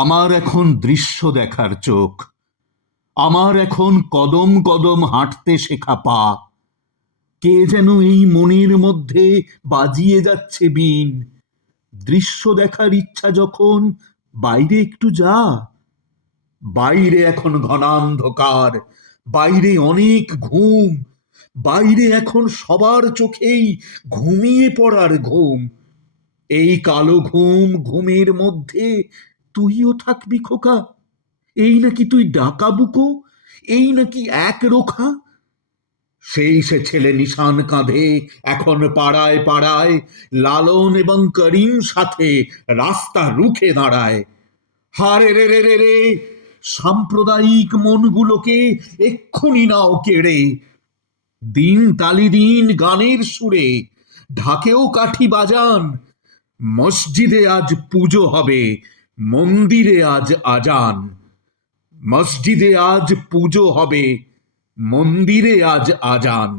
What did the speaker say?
আমার এখন দৃশ্য দেখার চোখ, আমার এখন কদম কদম হাঁটতে শেখা পা। কে যেন এই মনের মধ্যে বাজিয়ে যাচ্ছে বীণ। দৃশ্য দেখার ইচ্ছা যখন, বাইরে একটু যা। বাইরে এখন ঘনান্ধকার, বাইরে অনেক ঘুম, বাইরে এখন সবার চোখেই ঘুমিয়ে পড়ার ঘুম। এই কালো ঘুম ঘুমের মধ্যে তুইও থাকবি খোকা। এই নাকি তুই ডাকা বুকো, এই নাকি এক রোখা। সেই সে ছেলে নিশান কাঁধে এখন পাড়ায় পাড়ায় লালন এবং করিম সাথে রাস্তা রুখে দাঁড়ায়। হারে রে রে রে রে, সাম্প্রদায়িক মনগুলোকে এক্ষুনি নাও কেড়ে। দিন তালি দিন গানের সুরে, ঢাকেও কাঠি বাজান। মসজিদে আজ পুজো হবে, মন্দিরে আজ আজান। মসজিদে আজ পুজো হবে, মন্দিরে আজ আজান।